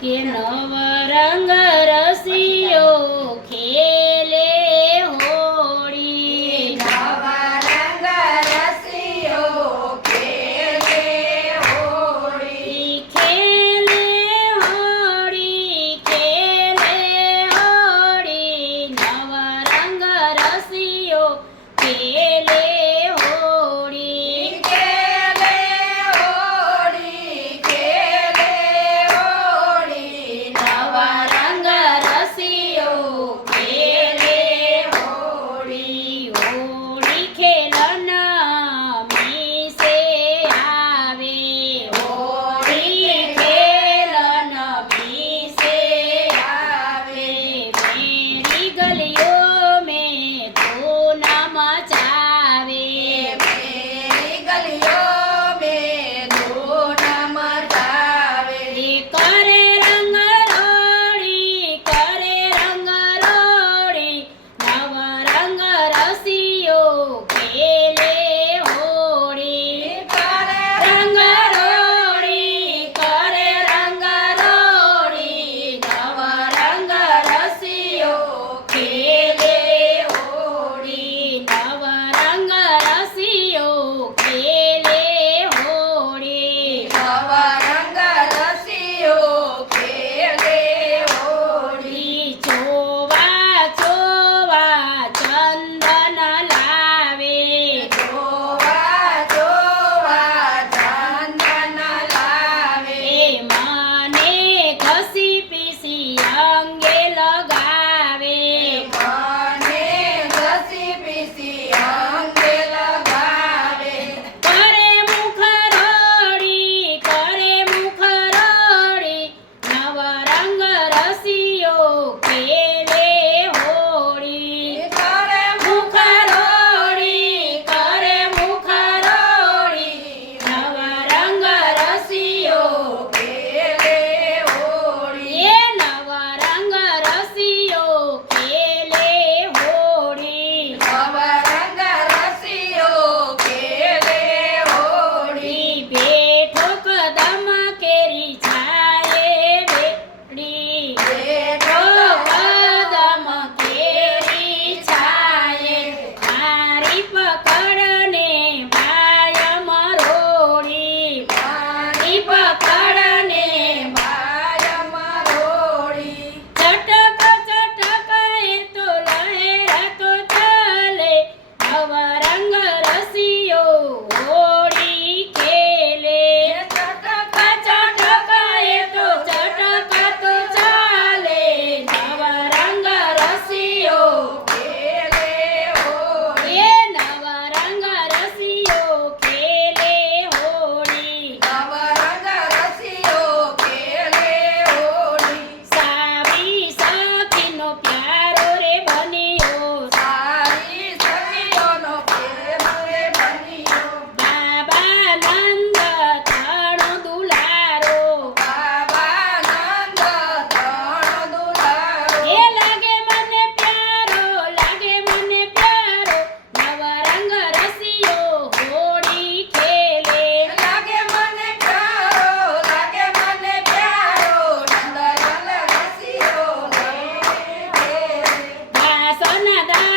કે નવ રંગ રસી nada.